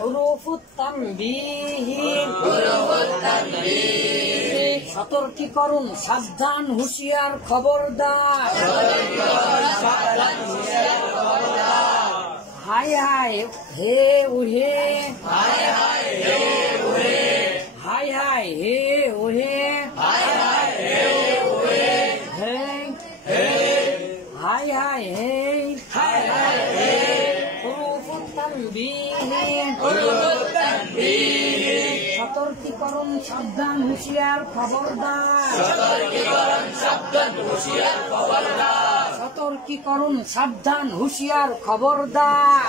হুরুফুত তানবীহ সতর্কীকরণ, সাবধান, হুঁশিয়ার, খবরদার। হাই হাই হে উহে, হাই হাই হে উহে, হাই হাই হে হুরুফুত তানবীহ সতর্কীকরণ, সাবধান, হুঁশিয়ার, খবরদার। সতর্কীকরণ, সাবধান, হুঁশিয়ার, খবরদার।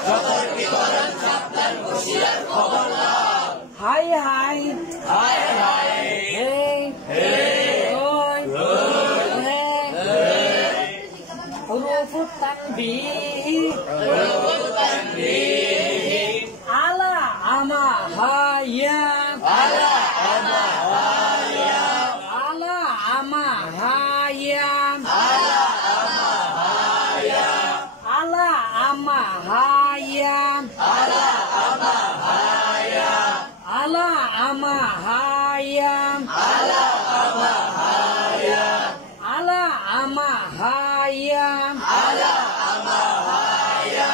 হাই হাই হে হুরুফুত তানবীহ আলা আমা হায়া, আলা আমা হায়া, আলা আমা হায়া, আলা আমা হায়া, আলা আমা হায়া, আলা আমা হায়া, আলা আমা হায়া, আলা আমা হায়া, আলা আমা হায়া, আলা আমা হায়া।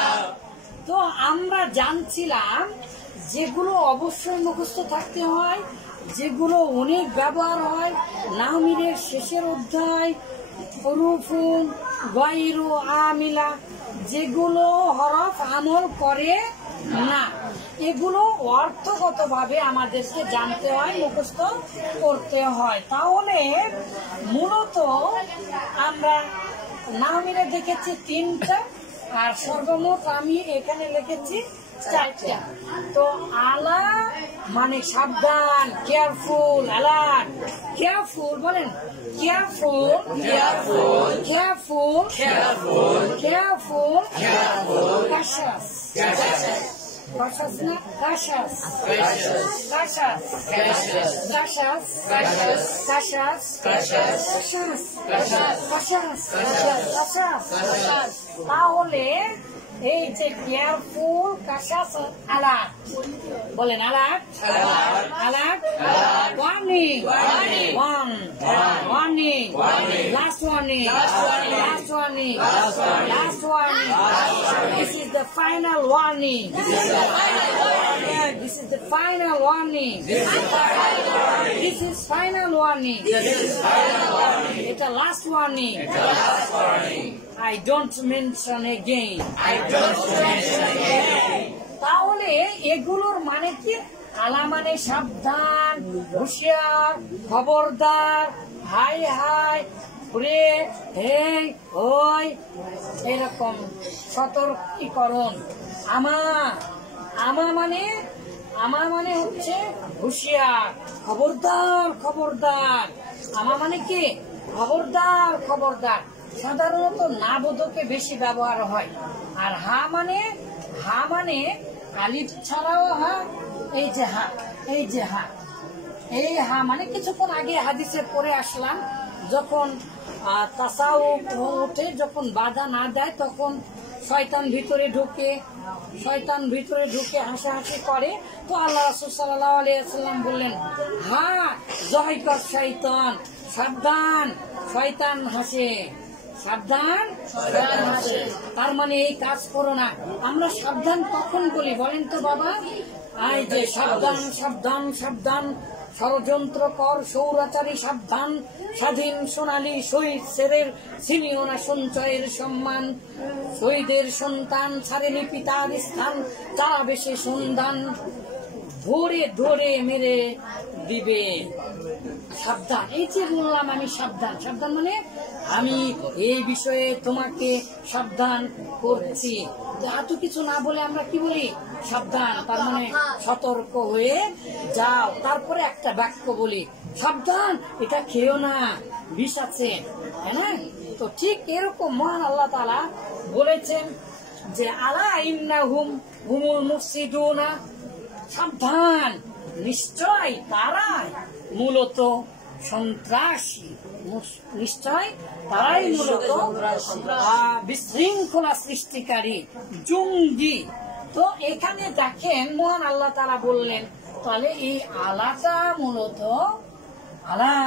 তো আমরা জানছিলাম যেগুলো অবশ্যই মুখস্থ থাকতে হয়, যেগুলো অনেক ব্যবহার হয়। নাহমিরের শেষের অধ্যায় হুরুফুন গায়রু আমিলা, যেগুলো হরফ আমল করে না, এগুলো অর্থগতভাবে আমাদেরকে জানতে হয়, মুখস্থ করতে হয়। তাহলে মূলত আমরা নাহমিরে দেখেছি 3টা, আর সর্বমোট আমি এখানে লিখেছি 4টা। তো আলা মানে সাবধান, কেয়ারফুল, অ্যালার্ট, কেয়ারফুল বলেন, careful, careful, careful, careful, careful, careful, cautious, cautious না কাশাস, কাশাস, কাশাস, কাশাস, কাশাস, কাশাস, কাশাস, কাশাস, কাশাস, কাশাস, কাশাস। তাহলে এই যে কেয়ারফুল, কাশাস, অ্যালার্ট বলেন, alert, alert, warning, one, warning, last warning, last warning, last warning. This is the final warning. This is the final warning. This is the final warning. This is final warning. It's a last warning. I don't mention again. I don't mention again. তাহলে এগুলোর মানে কি? আলা মানে সাবধান, হুঁশিয়ার, খবরদার, high high, রে হে ওই, এরকম সতর্কীকরণ। আমা, আমা মানে হচ্ছে হুঁশিয়ার, খবরদার, খবরদার। আমা মানে কি? খবরদার, খবরদার। সাধারণত না বোধকে বেশি ব্যবহার হয়। আর হা মানে আলিফ ছাড়াও হা, এই যে হা, এই যে হা, এই হা মানে কিছুক্ষণ আগে হাদিসে পড়ে আসলাম, যখন তাসাউফ ওঠে, যখন বাধা না দেয়, তখন শয়তান ভিতরে ঢুকে হাসাহাসি করে। তো আল্লাহ রাসূল সাল্লাল্লাহু আলাইহি ওয়াসাল্লাম বললেন, হা জয় কর শয়তান, সাবধান, শয়তান হাসে, সাবধান, শয়তান হাসে। তার মানে এই কাজ করো না। আমরা সাবধান কখন বলি বলেন তো বাবা? এই যে সাবধান, সাবধান, সাবধান, ষড়যন্ত্র কর সৌরাচারী সাবধান, স্বাধীন সোনালী শহীদ সেরের ছিনিও না সঞ্চয়ের সম্মান, শহীদের সন্তান ছাড়েনি পিতার স্থান, তারা বেশে সন্ধান, ধরে ধরে মেরে দিবে। সাবধান, এই যে বললাম আমি সাবধান, সাবধান মানে আমি এই বিষয়ে তোমাকে সাবধান করছি। এত কিছু না বলে আমরা কি বলি? সাবধান। তার মানে সতর্ক হয়ে যাও। তারপরে একটা বাক্য বলি, সাবধান, এটা খেও না, বিষ আছে, তাই না? তো ঠিক এরকম মহান আল্লাহ তাআলা বলেছেন যে আলা ইন্নাহুম হুমুল মুফসিদুনা, সাবধান, নিশ্চয় তারা মূলত সন্ত্রাসী, নিশ্চয় তারাই মূলত বিশৃঙ্খলা সৃষ্টিকারী, জঙ্গি। তো এখানে দেখেন মহান আল্লাহ তাআলা বললেন, তাহলে এই আলাটা মূলত আলা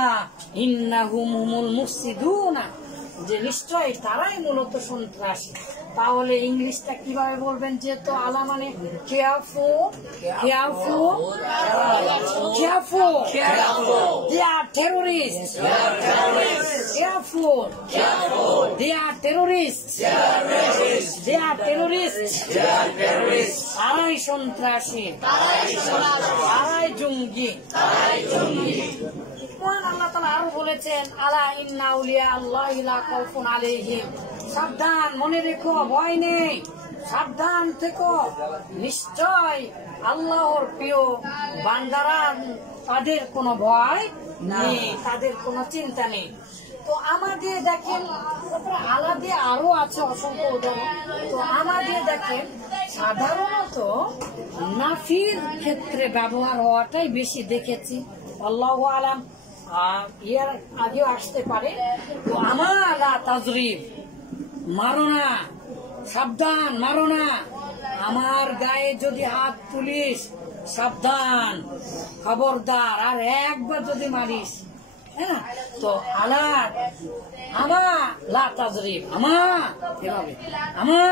ইন্নাহুম হুমুল মুফসিদুনা, যে নিশ্চয় তারাই মূলত সন্ত্রাসী। তাহলে ইংলিশটা কিভাবে বলবেন? যেহেতু আলা মানে কেয়ারফুল, কেয়ারফুল, কেয়ারফুল, দে আর টেররিস্ট, কেয়ারফুল, দে আর টেররিস্ট, দে আর টেররিস্ট, তারাই সন্ত্রাসী, তারাই জঙ্গি। মহান আল্লাহ তাআলা আরো বলেছেন, আলা ইন্না আউলিয়া আল্লাহি লা খাউফুন আলাইহিম, সাবধান, মনে রেখো, ভয় নেই, সাবধান থেকো, নিশ্চয় আল্লাহর প্রিয় বান্দারা, তাদের কোনো ভয় নেই, তাদের কোনো চিন্তা নেই। তো আমাদের দেখেন আলাদা আরো আছে অসংখ্য উদাহরণ। তো আমাদের দেখেন সাধারণত নাফির ক্ষেত্রে ব্যবহার হওয়াটাই বেশি দেখেছি, আল্লাহু আলাম, এর আগেও আসতে পারে। তো আমার তাজরিব, মারো না, সাবধান, মারো না, আমার গায়ে যদি হাত তুলিস সাবধান, খবরদার, আর একবার যদি মারিস, হ্যাঁ, তো আলা আমা লা তাজরিব, আমা এভাবে, আমা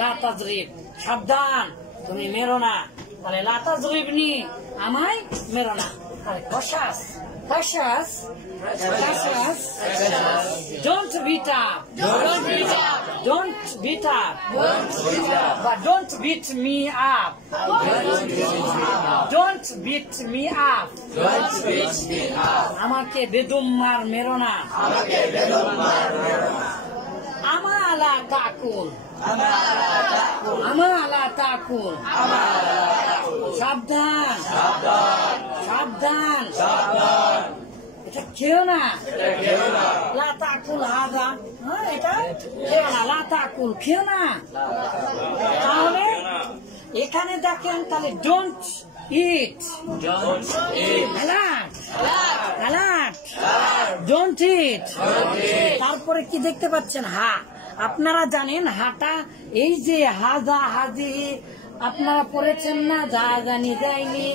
লা তাজরিব, সাবধান, তুমি মেরো না। তাহলে লা তাজরিব নি, আমায় মেরো না। তাহলে কশাস, কশাস, কশাস, don't beat up, don't beat up, don't beat up, but don't beat me up, don't beat me up, don't beat me up, আমাকে বেদম মার মেরো না, আমাকে বেদম মার মেরো না। আমালা তাকুল, আমালা তাকুল, সাবধান, সাবধান, সাবধান, এটা খেও না, লা তাকুল হাদা, এটা খেও না, লা তাকুল, খেও না। তাহলে এখানে দেখেন, তাহলে don't it, alert, alert, don't ইট। তারপরে কি দেখতে পাচ্ছেন? হা, আপনারা জানেন হাটা, এই যে হাজা হাজি আপনারা পড়েছেন না? যা জানি যাইনি,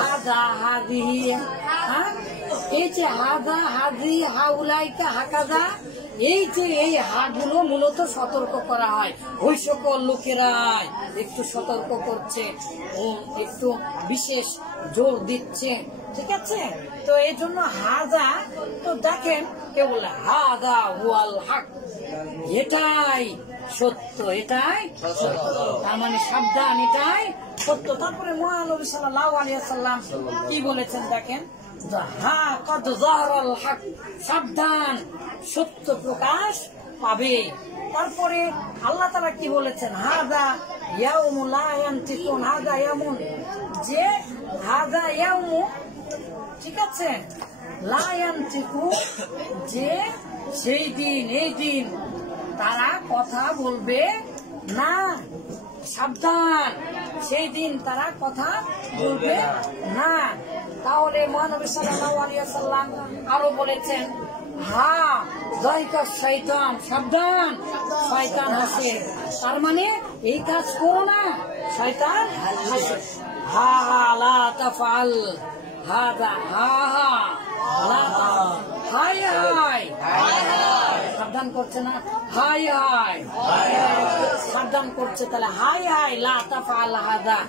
হাজা হাজি, এই যে হাজা হাজি, হাউলাইকা, হাকাজা, এই যে এই হাগুলো মূলত সতর্ক করা হয়। ওই সকল লোকেরাই একটু সতর্ক করছে ও একটু বিশেষ জোর দিচ্ছে, ঠিক আছে? তো এই জন্য হাজা, তো দেখেন কেউ বলে হাজা ওয়াল হক, এটাই সত্য, এটাই সত্য, তার মানে সাবধান, এটাই সত্য। তারপরে মহানবী সাল্লাল্লাহু আলাইহি ওয়াসাল্লাম কি বলেছেন দেখেন, হা কদ যাহরাল হক, সাবধান, সত্য প্রকাশ পাবে। তারপরে আল্লাহ তাআলা কি বলেছেন, হাযা ইয়াউমু লা ইয়ানতিকুন, হাযা ইয়াউমুন, যে হাযা ইয়াউমু, ঠিক আছে, লা ইয়ানতিকু, যে সেই দিন, এই দিন তারা কথা বলবে না, সাবধান, সেই দিন তারা কথা বলবে না। তাহলে মহানবী সাল্লাল্লাহু আলাইহি ওয়াসাল্লাম আরো বলেছেন, হা যায়কা শয়তান, সাবধান, শয়তান হাসে, তার মানে এই কাজ করো না, শয়তান হাসে। হা হা লা তাফআল, হাদা, হা হা লা তাফআল, হাই হাই, সাবধান করছে না, হাই হাই, সাবধান করছে, তাহলে হাই হাই লা তাফআল হাদা,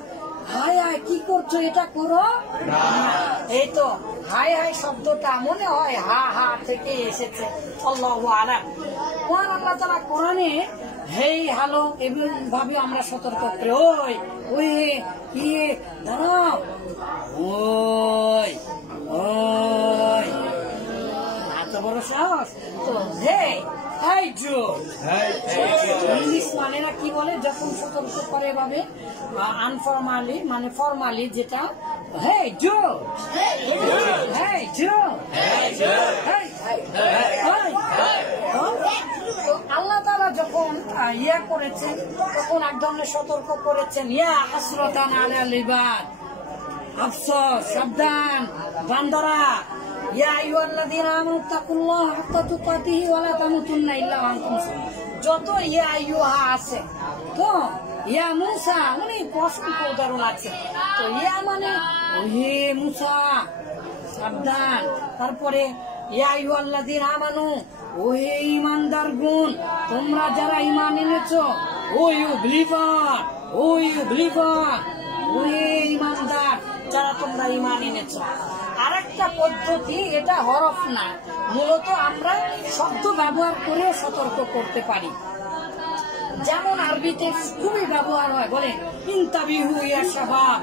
হাই হাই কি করছো, এটা করো না। এই তো হাই হাই শব্দটা মনে হয় হা হা থেকে এসেছে, আল্লাহু আলাম। কোরআন আল্লাহ তাআলা কোরআনে হেই হ্যালো এমন ভাবে আমরা সতর্ক করি, ওই ওই কি দাঁড়াও, ওই ওই, এত বড় সাহস। তো হেই হাই জো, ইংলিশ মানেরা কি বলে যখন সতর্ক করে ভাবে আনফরমালি, মানে ফরমালি যেটা, হেই জো, হেই জো, আল্লাহ তাআলা যখন ইয়া করেছেন তখন এক ধরনের সতর্ক করেছেন, ইয়া হাসরাতান আলাল ইবাদ, আফসোস, সাবধান বান্দারা, ইয়া আইয়ুহাল্লাযীনা আমানু তাকুল্লাহা হাক্কা তুকাতিহি ওয়া লা তামুতুন্না ইল্লা ওয়া আনতুম মুসলিমুন। যত ইয়া আইয়ুহা আছে তো ইয়া মুসা অনেক অসংখ্য উদাহরণ আছে। তো ইয়া মানে হে মুসা সাবধান। তারপরে ইয়া আইয়ুহাল্লাযীনা আমানু ও হে ঈমানদার গুণ, তোমরা যারা ঈমান এনেছো, O you believer, O you believer, ও হে ঈমানদার যারা তোমরা ঈমান এনেছো। আরেকটা পদ্ধতি, এটা হরফ না, মূলত আমরা শব্দ ব্যবহার করে সতর্ক করতে পারি। যেমন আরবিতে খুবই ব্যবহার হয়, বলে ইনতাবিহু ইয়া শাবাব,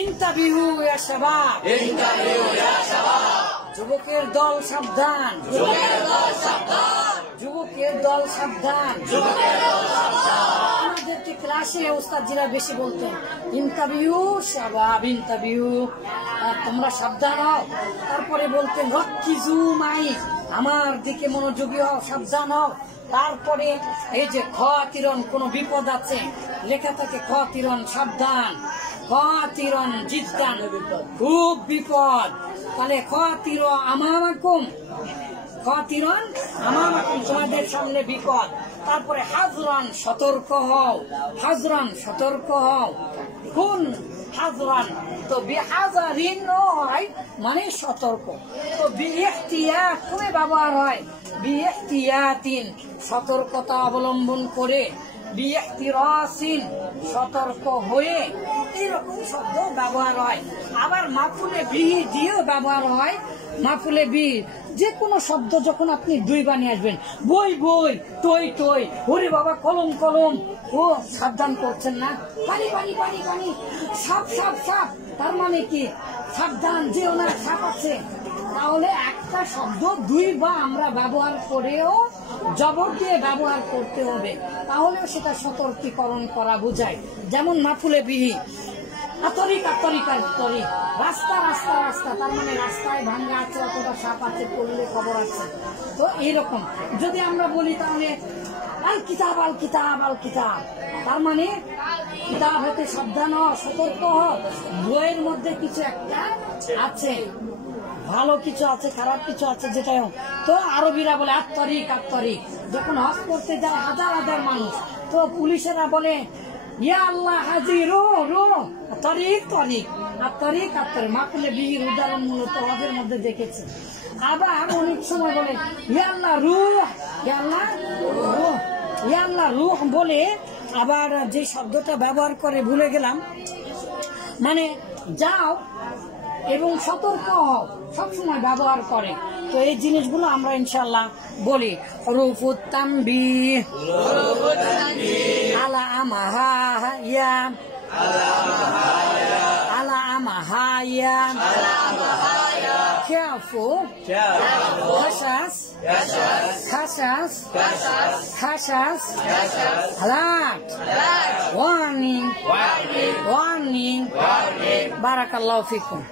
ইনতাবিহু ইয়া শাবাব, যুবকের দল সাবধান, যুবকের দল সাবধান। আমাদেরকে ক্লাসে ওস্তাদজিরা বেশি বলতেন ইনতাবিহু শাবাব, ইনতাবিহু, তোমরা সাবধান হও। তারপরে বলতেন রক্কিজু মাই, আমার দিকে মনোযোগী হও, সাবধান হও। তারপরে এই যে খাতিরন, কোন বিপদ আছে লেখা থাকে খাতিরন, সাবধান, খাতিরন জিদ্দান, খুব বিপদ, তাহলে খাতির আমামাকুম, খাতিরন আমামাকুম, তোমাদের সামনে বিপদ। তারপরে হাজরান, সতর্ক হও, হাজরান সতর্ক হও, কোন হাজরান, তো বিহাজারিন হয় মানে সতর্ক। তো বিইহতিয়াত করে ব্যবহার হয়, বিইহতিয়াতিন সতর্কতা অবলম্বন করে, বিইহতিরাসিন সতর্ক হয়ে, এইরকম শব্দ ব্যবহার হয়। আবার মাফুলে বিহি দিয়েও ব্যবহার হয়। মাফুলে বিহি যে কোনো শব্দ যখন আপনি দুই বানিয়ে আসবেন, বই বই, টই টই, ওরে বাবা কলম কলম, ও সাবধান করছেন না, পানি পানি পানি পানি, সাপ সাপ সাপ, তার মানে কি সাবধান যেও না, সাপ আছে। তাহলে একটা শব্দ দুই বা আমরা ব্যবহার করেও জবর দিয়ে ব্যবহার করতে হবে, তাহলেও সেটা সতর্কীকরণ করা বোঝায়। যেমন মাফুলে বিহি, আতরিক আতরিক আতরিক, রাস্তা রাস্তা রাস্তা, তার মানে রাস্তায় ভাঙ্গা আছে, অথবা সাপ আছে, পড়লে খবর আছে। তো এইরকম যদি আমরা বলি তাহলে আল কিতাব আল কিতাব আল কিতাব, তার মানে কিতাব হতে সাবধান হও, সতর্ক হও, বইয়ের মধ্যে কিছু একটা আছে, ভালো কিছু আছে, খারাপ কিছু আছে, যেটাই হোক। তো আরবিরা বলে আত্তরিক আত্তরিক, যখন হজ করতে যায় হাজার হাজার মানুষ, তো পুলিশেরা বলে ইয়া আল্লাহ হাজির রো রো, তরিক তরিক, আত্তরিক আত্তরিক। মাফুলে বিহির উদাহরণ মূলত হজের মধ্যে দেখেছি। আবার অনেক সময় বলে ইয়া আল্লাহ রুহ, ইয়া আল্লাহ রুহ, ইয়া আল্লাহ রুহ বলে আবার যে শব্দটা ব্যবহার করে ভুলে গেলাম, মানে যাও এবং সতর্ক হও, সবসময় ব্যবহার করে। তো এই জিনিসগুলো আমরা ইনশাল্লাহ বলি। হরুফুত তানবিহ, আলা আমাহায়া, আলা আমাহায়া, careful, cautious, cautious, cautious, alert, warning, warning. Barakallahu fikum.